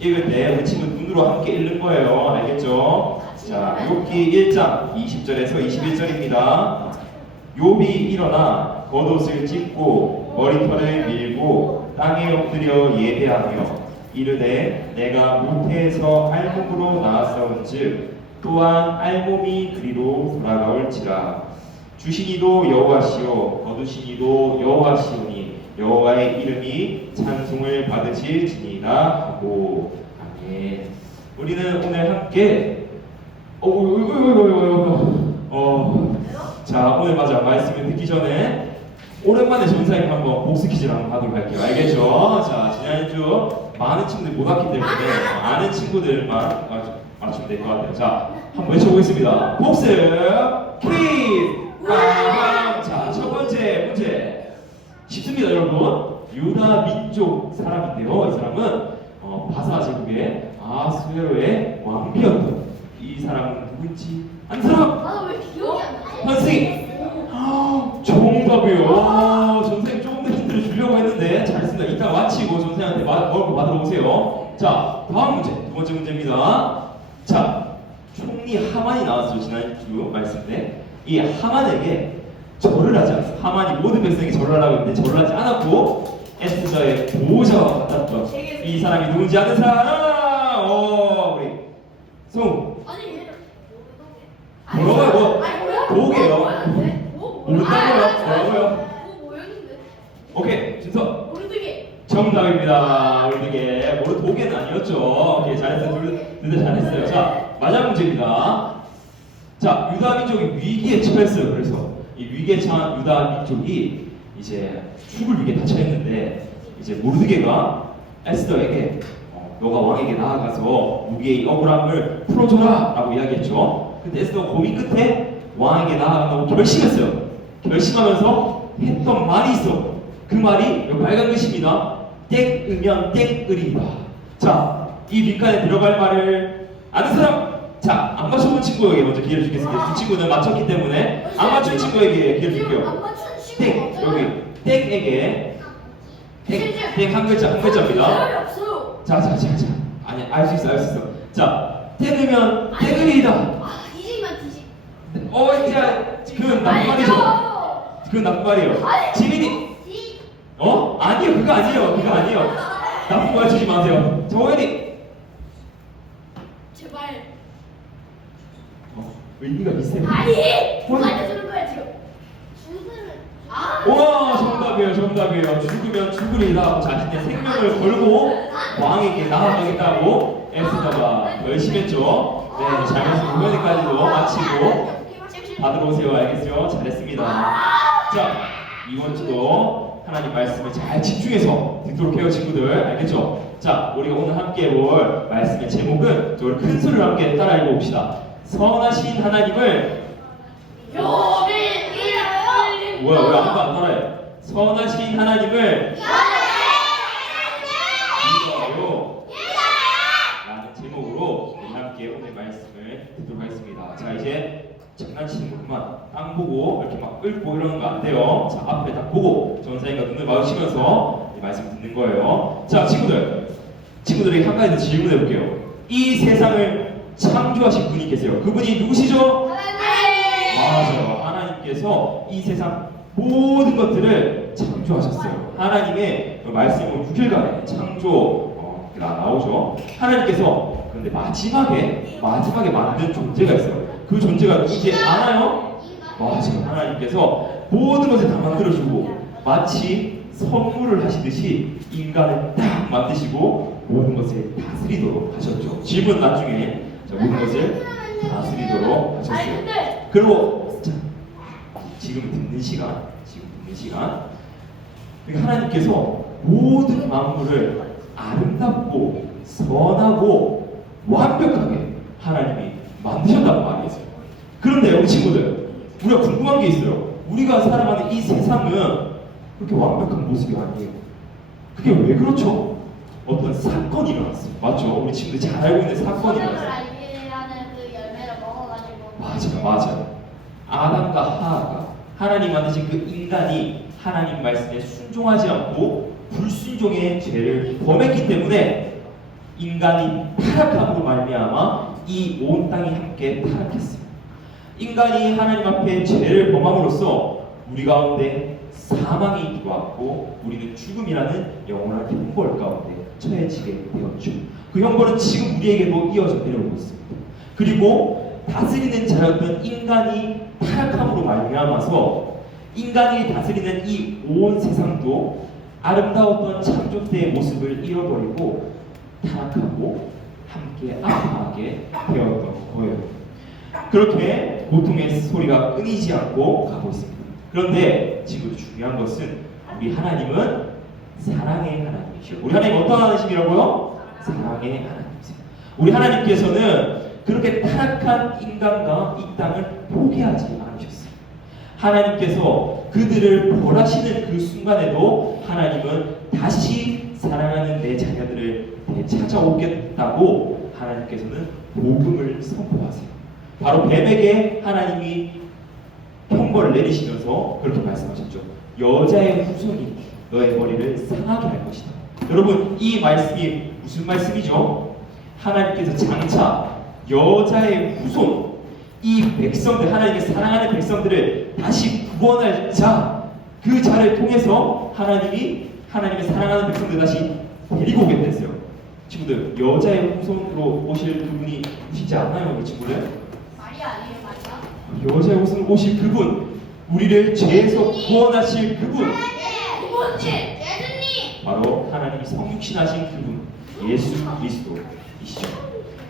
읽을 때 우리 친구 눈으로 함께 읽는 거예요. 알겠죠? 자, 욥기 1장 20절에서 21절입니다. 욥이 일어나 겉옷을 찢고 머리털을 밀고 땅에 엎드려 예배하며 이르되 내가 모태에서 알몸으로 나았사온즉 또한 알몸이 그리로 돌아가올지라. 주시니도 여호와시요 거두시니도 여호와시오니 여호와의 이름이 찬송을 받으실지니라 하고. 아멘. 우리는 오늘 함께 자, 오늘 맞아 말씀을 듣기 전에 오랜만에 전사님 한번 복수 퀴즈를 한번 하도록 할게요. 알겠죠? 자, 지난주 많은 친구들이 못 왔기 때문에 아는 친구들만 맞추면 될 것 같아요. 자, 한번 외쳐보겠습니다. 복수 퀴즈! 자, 첫 번째 문제 쉽습니다, 여러분. 유다 민족 사람인데요. 이 사람은 바사 제국의 아수에로의 왕비였던 이 사람은 누군지 아는 사람? 왜 기억이 안 나지? 선생님! 정답이요. 전생님 조금 더 힌트를 주려고 했는데 잘했습니다. 이따 마치고 전생한테 먹을 거 받으러 오세요. 자, 다음 문제. 두 번째 문제입니다. 자, 총리 하만이 나왔죠. 지난주 말씀 때. 이 하만에게 절을 하지 않았어요. 하만이 모든 백성에게 절을 하라고 했는데 절을 하지 않았고 에스더의 보호자와 같았던 이 사람이 누군지 아는 사람? 우리 송. 뭐라고요? 뭐게요? 모른다고요? 뭐였는데? 오케이, 준서. 모르게. 정답입니다. 모르게. 도개는 아니었죠. 오케이, 잘했어요. 둘 다 잘했어요. 자, 마지막 문제입니다. 자, 유다 민족이 위기에 처했어요. 그래서 이 위기에 처한 유다 민족이 이제 죽을 위기에 닥쳐있는데 이제 모르드게가 에스더에게 너가 왕에게 나아가서 무기의 억울함을 풀어줘라 라고 이야기했죠. 근데 에스더가 고민 끝에 왕에게 나아간다고 결심했어요. 결심하면서 했던 말이 있어. 그 말이 여기 빨간 글씨입니다. 땡으면 땡으리다. 자, 이 빈칸에 들어갈 말을 아는 사람? 자, 안 맞춰본 친구에게 먼저 기회를 주겠습니다. 두 친구는 맞췄기 때문에 안 맞춘 친구에게 기회를 줄게요. 땡! 여기 땡에게 땡 한 글자입니다. 자. 아니, 알 수 있어. 자, 땡이면 땡이다. 그건 나쁜 말이죠. 그건 나쁜 말이에요. 지민이. 아니요, 그거 아니에요. 나쁜 말 주지 마세요. 정원이. 제발. 의미가 비슷해. 아니! 누가 알려주는 거야 지금? 우와, 정답이에요. 죽으면 죽으리다. 자신의 생명을 걸고 왕에게 나아가겠다고 에스더가 결심했죠. 네, 잘했습니다. 후면까지도 마치고 받으러 오세요. 알겠죠? 잘했습니다. 자, 이번 주도 하나님 말씀을 잘 집중해서 듣도록 해요, 친구들. 알겠죠? 자, 우리가 오늘 함께 볼 말씀의 제목은 우리 큰 소리로 함께 따라 읽어봅시다. 선하신 하나님을 뭐야, 왜 아무도 안 따라해? 선하신 하나님을 믿어요 라는 제목으로 우리 함께 오늘 말씀을 듣도록 하겠습니다. 자, 이제 장난치는 것만 땅 보고 이렇게 막 읊고 이러는 거 안 돼요. 자, 앞에 딱 보고 전사님과 눈을 마주치면서 이 말씀 듣는 거예요. 자, 친구들에게 한 가지 더 질문해 볼게요. 이 세상을 창조하신 분이 계세요. 그분이 누구시죠? 맞아요. 하나님께서 이 세상 모든 것들을 창조하셨어요. 하나님의 말씀은 6일간의 창조가 나오죠. 하나님께서 그런데 마지막에 만든 존재가 있어요. 그 존재가 누군지 아나요? 맞아요. 하나님께서 모든 것을 다 만들어주고 마치 선물을 하시듯이 인간을 딱 만드시고 모든 것을 다스리도록 하셨죠. 질문 나중에 모든 것을 다스리도록 하셨어요. 그리고 지금 듣는 시간 그러니까 하나님께서 모든 만물을 아름답고 선하고 완벽하게 하나님이 만드셨단 말이에요. 그런데 우리 친구들, 우리가 궁금한 게 있어요. 우리가 살아가는 이 세상은 그렇게 완벽한 모습이 아니에요. 그게 왜 그렇죠? 어떤 사건이 일어났어요. 맞죠? 우리 친구들 잘 알고 있는 사건이 일어났어요. 맞아요. 아담과 하하가 하나님 만드신 그 인간이 하나님 말씀에 순종하지 않고 불순종의 죄를 범했기 때문에 인간이 타락함으로 말미암아 이 온 땅이 함께 타락했습니다. 인간이 하나님 앞에 죄를 범함으로써 우리 가운데 사망이 들어왔고 우리는 죽음이라는 영원한 형벌 가운데 처해지게 되었죠. 그 형벌은 지금 우리에게도 이어져 내려오고 있습니다. 그리고 다스리는 자였던 인간이 타락함으로 말미암아서 인간이 다스리는 이 온 세상도 아름다웠던 창조 때의 모습을 잃어버리고 타락하고 함께 아파하게 되었던 거예요. 그렇게 고통의 소리가 끊이지 않고 가고 있습니다. 그런데 지금 중요한 것은 우리 하나님은 사랑의 하나님이시죠. 우리 하나님 어떤 하나님이라고요? 사랑의 하나님이세요. 우리 하나님께서는 그렇게 타락한 인간과 이 땅을 포기하지 않으셨어요. 하나님께서 그들을 벌하시는 그 순간에도 하나님은 다시 사랑하는 내 자녀들을 되찾아오겠다고 하나님께서는 복음을 선포하세요. 바로 뱀에게 하나님이 형벌을 내리시면서 그렇게 말씀하셨죠. 여자의 후손이 너의 머리를 상하게 할 것이다. 여러분, 이 말씀이 무슨 말씀이죠? 하나님께서 장차 여자의 후손, 이 백성들, 하나님의 사랑하는 백성들을 다시 구원할 자, 그 자를 통해서 하나님이 하나님의 사랑하는 백성들 다시 데리고 오겠댔어요. 친구들, 여자의 후손으로 오실 그분이 오시지 않나요, 우리 친구들? 마리아 아니에요, 마리아? 여자의 후손으로 오실 그분, 우리를 죄에서 구원하실 그분, 부모님, 예수님. 바로 하나님이 성육신하신 그분, 예수 그리스도이시죠.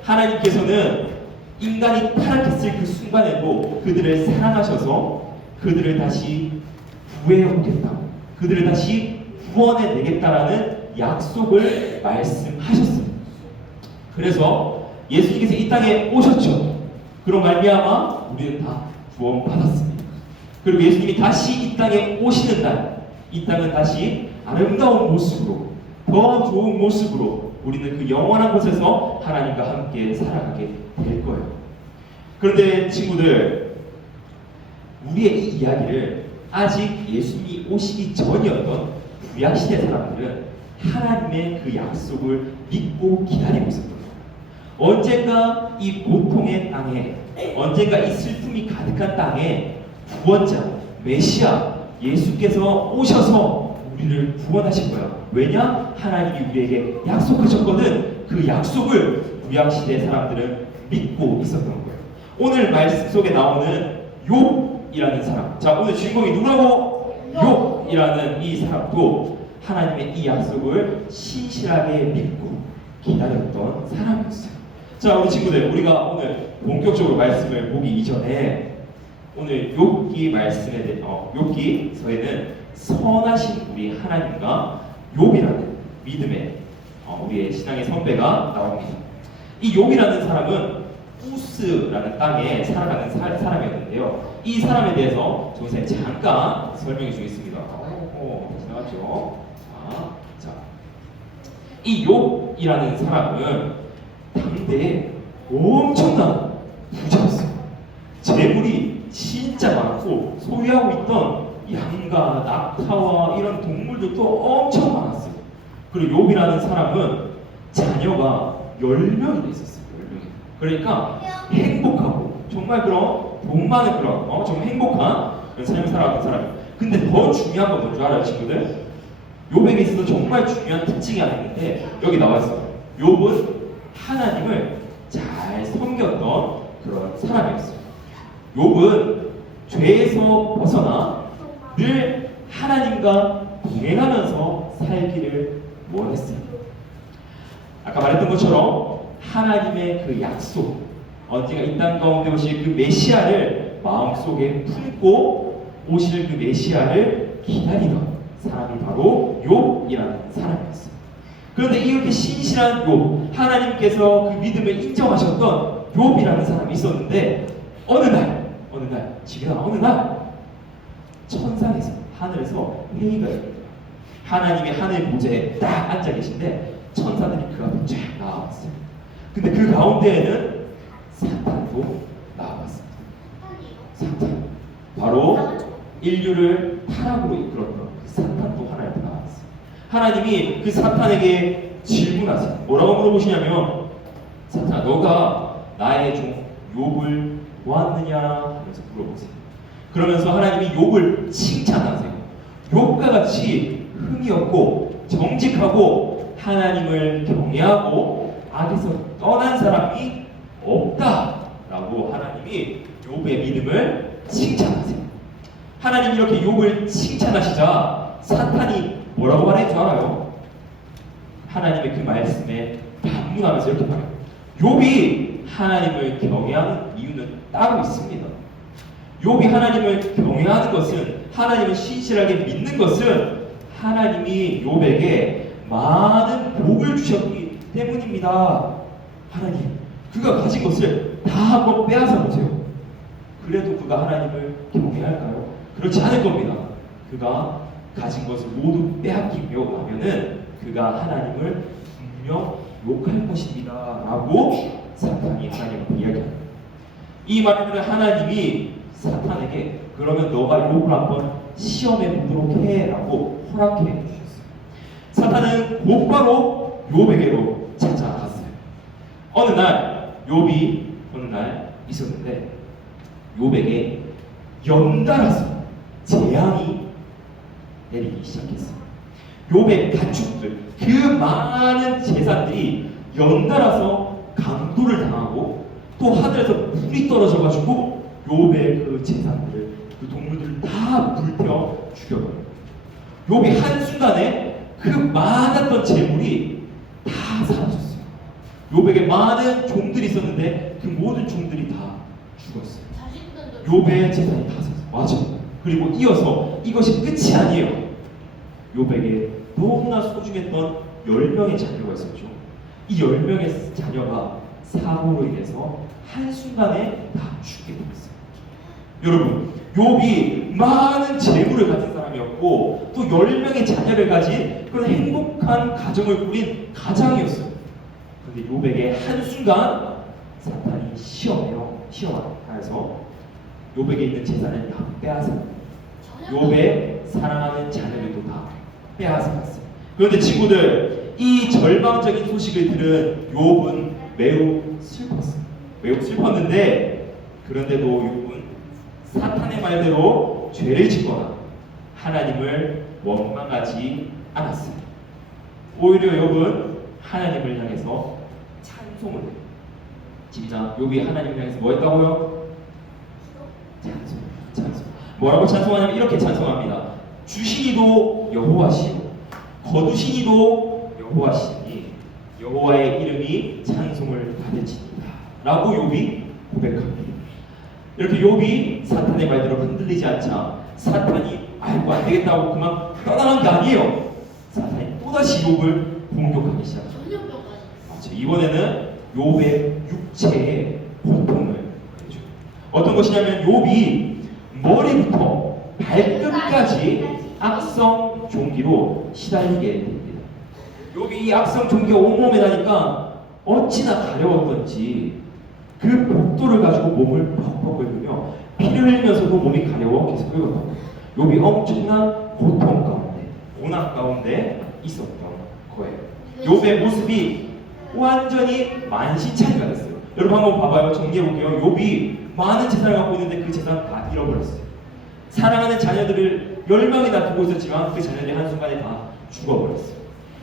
하나님께서는 인간이 타락했을 그 순간에도 그들을 사랑하셔서 그들을 다시 구해오겠다고, 그들을 다시 구원해 내겠다라는 약속을 말씀하셨습니다. 그래서 예수님께서 이 땅에 오셨죠. 그런 말미암아 우리는 다 구원받았습니다. 그리고 예수님이 다시 이 땅에 오시는 날, 이 땅은 다시 아름다운 모습으로, 더 좋은 모습으로 우리는 그 영원한 곳에서 하나님과 함께 살아가게 될 거예요. 그런데 친구들, 우리의 이 이야기를 아직 예수님이 오시기 전이었던 구약시대 사람들은 하나님의 그 약속을 믿고 기다리고 있었던 거예요. 언젠가 이 고통의 땅에, 언젠가 이 슬픔이 가득한 땅에 구원자, 메시아, 예수께서 오셔서 우리를 구원하실 거야. 왜냐? 하나님이 우리에게 약속하셨거든. 그 약속을 구약시대 사람들은 믿고 있었던 거예요. 오늘 말씀 속에 나오는 욥이라는 사람, 자, 오늘 주인공이 누구라고? 욥이라는 이 사람도 하나님의 이 약속을 신실하게 믿고 기다렸던 사람이었어요. 자, 우리 친구들, 우리가 오늘 본격적으로 말씀을 보기 이전에 오늘 욥기 말씀에 대해 욥기서에는 선하신 우리 하나님과 욥이라는 믿음의 우리의 신앙의 선배가 나옵니다. 이 욥이라는 사람은 우스라는 땅에 살아가는 사람이었는데요. 이 사람에 대해서 조선생 잠깐 설명해 주겠습니다. 지나갔죠? 자, 이 욥이라는 사람은 당대에 엄청난 부자였어요. 재물이 진짜 많고 소유하고 있던 양과 낙타와 이런 동물들도 엄청 많았어요. 그리고 욥이라는 사람은 자녀가 10명이나 있었어요. 10명이. 그러니까 행복하고 정말 그런 돈 많은 그런 정말 행복한 그런 삶을 살아왔던 사람이에요. 근데 더 중요한 건 뭔지 알아요, 친구들? 욥에게 있어서 정말 중요한 특징이 하나 있는데 여기 나와 있어요. 욥은 하나님을 잘 섬겼던 그런 사람이었어요. 욥은 죄에서 벗어나 늘 하나님과 동행하면서 살기를 원했어요. 아까 말했던 것처럼 하나님의 그 약속, 언젠가 이 땅 가운데 오실 그 메시아를 마음속에 품고 오실 그 메시아를 기다리던 사람이 바로 욥이라는 사람이었어요. 그런데 이렇게 신실한 욥, 하나님께서 그 믿음을 인정하셨던 욥이라는 사람이 있었는데 어느 날 천상에서, 하늘에서 회의가 열립니다. 하나님이 하늘 보좌에 딱 앉아 계신데 천사들이 그 앞에 쫙 나와봤어요. 근데 그 가운데에는 사탄도 나와봤습니다. 사탄, 바로 인류를 타락으로 이끌었던 그 사탄도 하나님 나왔어요. 하나님이 그 사탄에게 질문하세요. 뭐라고 물어보시냐면 사탄아 너가 나의 종 욥을 보았느냐 하면서 물어보세요. 그러면서 하나님이 욥을 칭찬하세요. 욥과 같이 흥이 없고 정직하고 하나님을 경외하고 악에서 떠난 사람이 없다라고 하나님이 욥의 믿음을 칭찬하세요. 하나님이 이렇게 욥을 칭찬하시자 사탄이 뭐라고 말할 줄 알아요? 하나님의 그 말씀에 반문하면서 이렇게 말해요. 욥이 하나님을 경외하는 이유는 따로 있습니다. 욥이 하나님을 경외하는 것은, 하나님을 신실하게 믿는 것은 하나님이 욥에게 많은 복을 주셨기 때문입니다. 하나님, 그가 가진 것을 다 한번 빼앗아 보세요. 그래도 그가 하나님을 경외할까요? 그렇지 않을 겁니다. 그가 가진 것을 모두 빼앗기며 하면은 그가 하나님을 분명 욕할 것입니다. 라고 사탄이 하나님한테 이야기합니다. 이 말을 하나님이 사탄에게 그러면 너가 욥을 한번 시험해 보도록 해 라고 허락해 주셨어요. 사탄은 곧바로 욥에게로 찾아갔어요. 어느 날 있었는데 욥에게 연달아서 재앙이 내리기 시작했어요. 욥의 가축들, 그 많은 재산들이 연달아서 강도를 당하고 또 하늘에서 불이 떨어져가지고 욥의 그 재산들을, 그 동물들을 다 불태워 죽여버려요. 욥이 한순간에 그 많았던 재물이 다 사라졌어요. 욥에게 많은 종들이 있었는데 그 모든 종들이 다 죽었어요. 욥의 재산이 다 사라졌어요. 맞아요. 그리고 이어서 이것이 끝이 아니에요. 욥에게 너무나 소중했던 10명의 자녀가 있었죠. 이 10명의 자녀가 사고로 인해서 한순간에 다 죽게 되었어요. 여러분, 욥이 많은 재물을 가진 사람이었고 또 10명의 자녀를 가진 그런 행복한 가정을 꾸린 가장이었어요. 그런데 욥에게 한순간 사탄이 시험하여서 욥에게 있는 재산을 다 빼앗아 욥의 사랑하는 자녀들도 다 빼앗아갔어요. 그런데 친구들, 이 절망적인 소식을 들은 욥은 매우 슬펐어요. 매우 슬펐는데 그런데도 욥은 사탄의 말대로 죄를 짓거나 하나님을 원망하지 않았어요. 오히려 욥은 하나님을 향해서 찬송을 해요. 시작. 욥이 하나님을 향해서 뭐 했다고요? 찬송. 뭐라고 찬송하냐면 이렇게 찬송합니다. 주시니도 여호와시요 거두시니도 여호와시니 여호와의 이름이 찬송을 받을지니라 라고 욥이 고백합니다. 이렇게 욥이 사탄의 말대로 흔들리지 않자 사탄이 알고 안 되겠다고 그만 떠나는 게 아니에요. 사탄이 또다시 욥을 공격하기 시작합니다. 맞죠. 이번에는 욥의 육체의 고통을 해줘요. 어떤 것이냐면 욥이 머리부터 발끝까지 악성 종기로 시달리게 됩니다. 욥이 이 악성 종기가 온몸에 나니까 어찌나 가려웠던지 그 복도를 가지고 몸을 퍽퍽 긁으며 피를 흘리면서도 몸이 가려워 계속 긁었던 욥이 엄청난 고통 가운데, 고난 가운데 있었던 거예요. 욥의 모습이 완전히 만신창이가 됐어요. 여러분 한번 봐봐요. 정리해볼게요. 욥이 많은 재산을 갖고 있는데 그 재산 다 잃어버렸어요. 사랑하는 자녀들을 10명이나 두고 있었지만 그 자녀들이 한순간에 다 죽어버렸어요.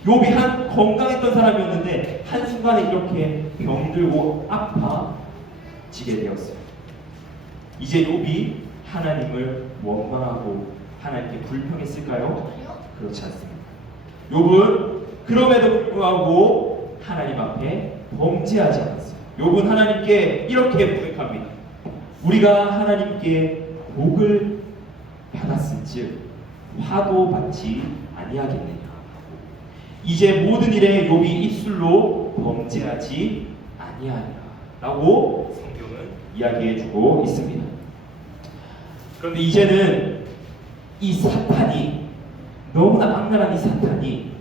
욥이 한 건강했던 사람이었는데 한순간에 이렇게 병들고 아파지게 되었어요. 이제 욥이 하나님을 원망하고 하나님께 불평했을까요? 그렇지 않습니다. 욥은 그럼에도 불구하고 하나님 앞에 범죄하지 않았어요. 욥은 하나님께 이렇게 고백합니다. 우리가 하나님께 복을 받았은즉 화도 받지 아니하겠느냐. 이제 모든 일에 욥이 입술로 범죄하지 아니하냐 라고 성경은 이야기해주고 있습니다. 그런데 이제는 이 사탄이, 너무나 악랄한 이 사탄이,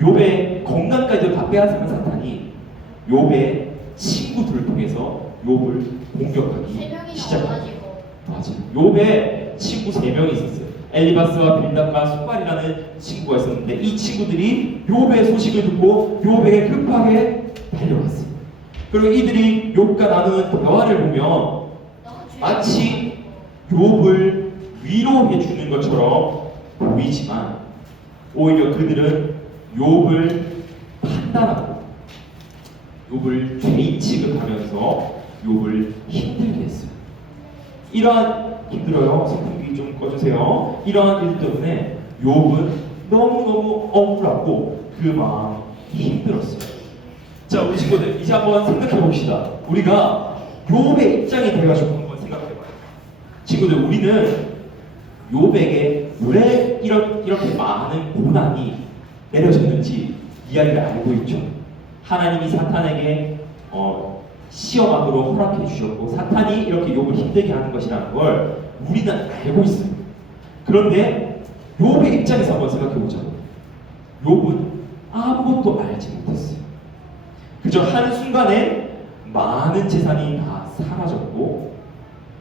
욥의 건강까지도 다 빼앗아간 사탄이 욥의 친구들을 통해서 욥을 공격하기 시작합니다. 맞아요. 욥의 친구 3명이 있었어요. 엘리바스와 빌닷과 수발이라는 친구가 있었는데 이 친구들이 욥의 소식을 듣고 욥에게 급하게 달려갔어요. 그리고 이들이 욥과 나누는 대화를 보면 너무 마치 욥을 위로해 주는 것처럼 보이지만 오히려 그들은 욥을 판단하고 욥을 죄인 취급하면서 욥을 힘들게 했어요. 이러한 힘들어요. 선풍기 좀 꺼주세요. 이러한 일 때문에 욥은 너무너무 억울하고 그 마음 힘들었어요. 자, 우리 친구들 이제 한번 생각해 봅시다. 우리가 욥의 입장이 돼가지고 한번 생각해 봐요. 친구들, 우리는 욥에게 왜 이렇게 많은 고난이 내려졌는지 이야기를 알고 있죠. 하나님이 사탄에게 시험하도록 허락해 주셨고 사탄이 이렇게 욥을 힘들게 하는 것이라는 걸 우리는 알고 있어요. 그런데 욥의 입장에서 한번 생각해 보자고. 욥은 아무것도 알지 못했어요. 그저 한순간에 많은 재산이 다 사라졌고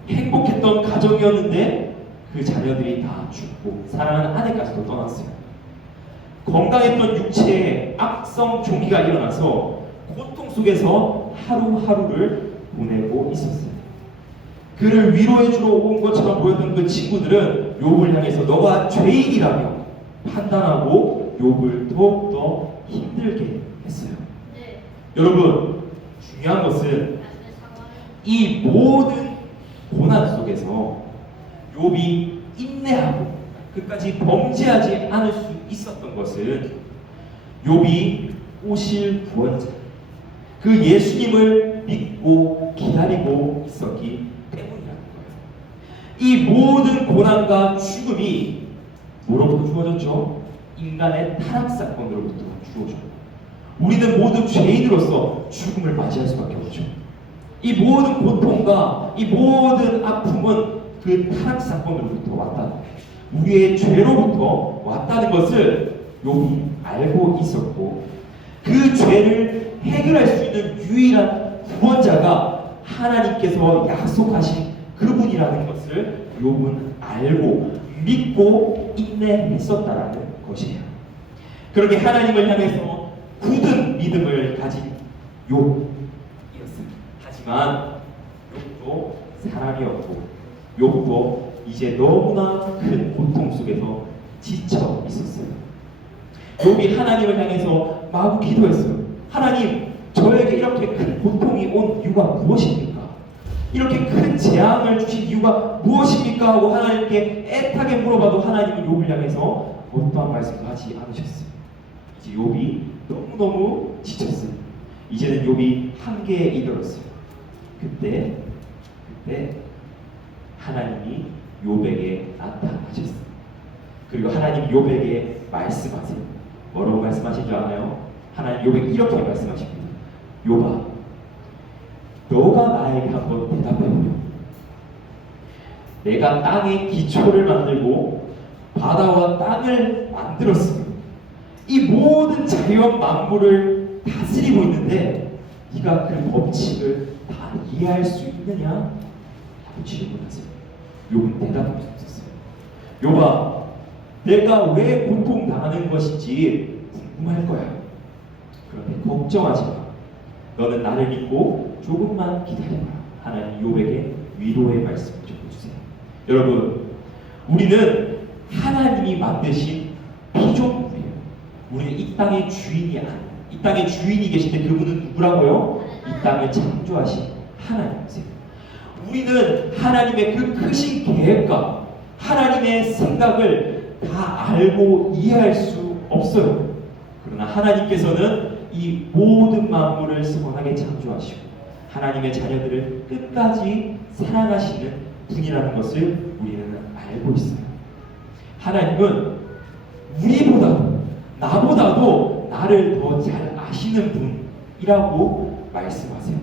행복했던 가정이었는데 그 자녀들이 다 죽고 사랑하는 아내까지도 떠났어요. 건강했던 육체에 악성 종기가 일어나서 고통 속에서 하루하루를 보내고 있었어요. 그를 위로해주러 온 것처럼 보였던 그 친구들은 욥을 향해서 너가 죄인이라며 판단하고 욥을 더욱더 힘들게 했어요. 네. 여러분, 중요한 것은 이 모든 고난 속에서 욥이 인내하고 끝까지 범죄하지 않을 수 있었던 것은 욥이 오실 구원자 그 예수님을 믿고 기다리고 있었기 때문이라는 거예요. 이 모든 고난과 죽음이 뭐로부터 주어졌죠? 인간의 타락 사건으로부터 주어졌고 우리는 모두 죄인으로서 죽음을 맞이할 수밖에 없죠. 이 모든 고통과 이 모든 아픔은 그 타락 사건으로부터 왔다는 거예요. 우리의 죄로부터 왔다는 것을 욥이 알고 있었고 그 죄를 해결할 수 있는 유일한 구원자가 하나님께서 약속하신 그분이라는 것을 욥은 알고 믿고 인내했었다라는 것이에요. 그렇게 하나님을 향해서 굳은 믿음을 가진 욥이었습니다. 하지만 욥도 사람이었고 욥도 이제 너무나 큰 고통 속에서 지쳐 있었어요. 욥이 하나님을 향해서 마구 기도했어요. 하나님, 저에게 이렇게 큰 고통이 온 이유가 무엇입니까? 이렇게 큰 재앙을 주신 이유가 무엇입니까? 하고 하나님께 애타게 물어봐도 하나님은 욥을 향해서 어떠한 말씀도 하지 않으셨어요. 이제 욥이 너무너무 지쳤어요. 이제는 욥이 한계에 이르렀어요. 그때 하나님이 욥에게 나타나셨어요. 그리고 하나님 욥에게 말씀하세요. 뭐라고 말씀하신 줄 아나요? 하나님 욥에게 이렇게 말씀하십니다. 욥아, 너가 나에게 한번 대답해보려. 내가 땅의 기초를 만들고 바다와 땅을 만들었으며 이 모든 자연 만물을 다스리고 있는데 네가 그 법칙을 다 이해할 수 있느냐? 라고 질문하세요. 욥은 대답할 수 없었어요. 욥아, 내가 왜 고통당하는 것인지 궁금할 거야. 그런데 걱정하지 마. 너는 나를 믿고 조금만 기다려라. 하나님 욥에게 위로의 말씀을 전해주세요. 여러분, 우리는 하나님이 만드신 피조물이에요. 우리는 이 땅의 주인이 아니에요. 이 땅의 주인이 계신데 그분은 누구라고요? 이 땅을 창조하신 하나님이세요. 우리는 하나님의 그 크신 계획과 하나님의 생각을 다 알고 이해할 수 없어요. 그러나 하나님께서는 이 모든 만물을 선하게 창조하시고 하나님의 자녀들을 끝까지 사랑하시는 분이라는 것을 우리는 알고 있어요. 하나님은 우리보다도 나보다도 나를 더 잘 아시는 분이라고 말씀하세요.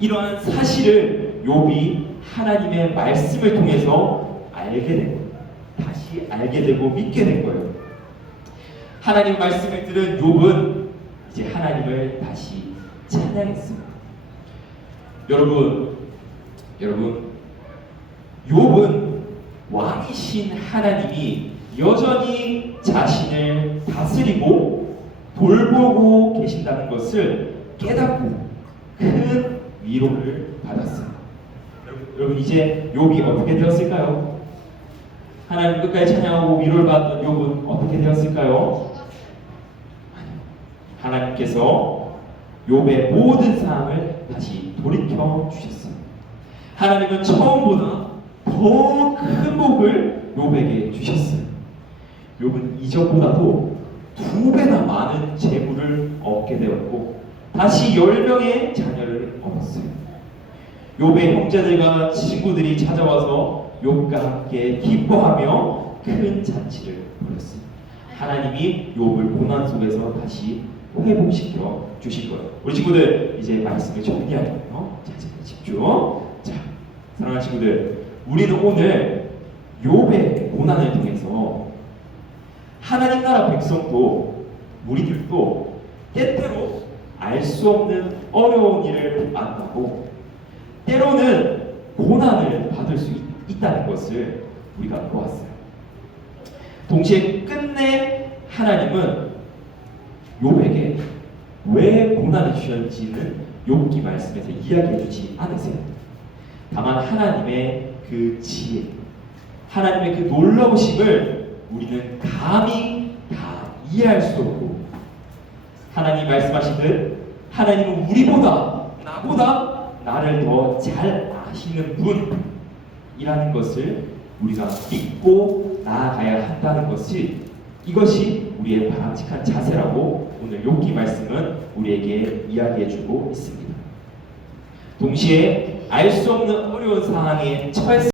이러한 사실을 욥이 하나님의 말씀을 통해서 알게 된 거예요. 다시 알게 되고 믿게 된 거예요. 하나님 말씀을 들은 욥은 이제 하나님을 다시 찬양했습니다. 여러분, 욥은 왕이신 하나님이 여전히 자신을 다스리고 돌보고 계신다는 것을 깨닫고 큰 위로를 받았어요. 여러분 이제 욥이 어떻게 되었을까요? 하나님 끝까지 찬양하고 위로를 받았던 욥은 어떻게 되었을까요? 하나님께서 욥의 모든 상황을 다시 돌이켜 주셨어요. 하나님은 처음보다 더 큰 복을 욥에게 주셨어요. 욥은 이전보다도 2배나 많은 재물을 얻게 되었고 다시 10명의 자녀를 얻었어요. 욥의 형제들과 친구들이 찾아와서 욥과 함께 기뻐하며 큰 잔치를 벌였어요. 하나님이 욥을 고난 속에서 다시 회복시켜 주실 거예요. 우리 친구들 이제 말씀을 정리할 거예요. 자, 집중. 자, 사랑하는 친구들, 우리는 오늘 욥의 고난을 통해서 하나님 나라 백성도 우리들도 때때로 알 수 없는 어려운 일을 만나고 때로는 고난을 받을 수 있다는 것을 우리가 보았어요. 동시에 끝내 하나님은 욥에게 왜 고난을 주셨는지는 욥기 말씀에서 이야기해 주지 않으세요. 다만 하나님의 그 지혜, 하나님의 그 놀라우심을 우리는 감히 다 이해할 수 없고, 하나님 말씀하시듯 하나님은 우리보다 나보다 나를 더 잘 아시는 분이라는 것을 우리가 믿고 나아가야 한다는 것이, 이것이 우리의 바람직한 자세라고 오늘 욥기 말씀은 우리에게 이야기해주고 있습니다. 동시에 알 수 없는 어려운 상황에 처했을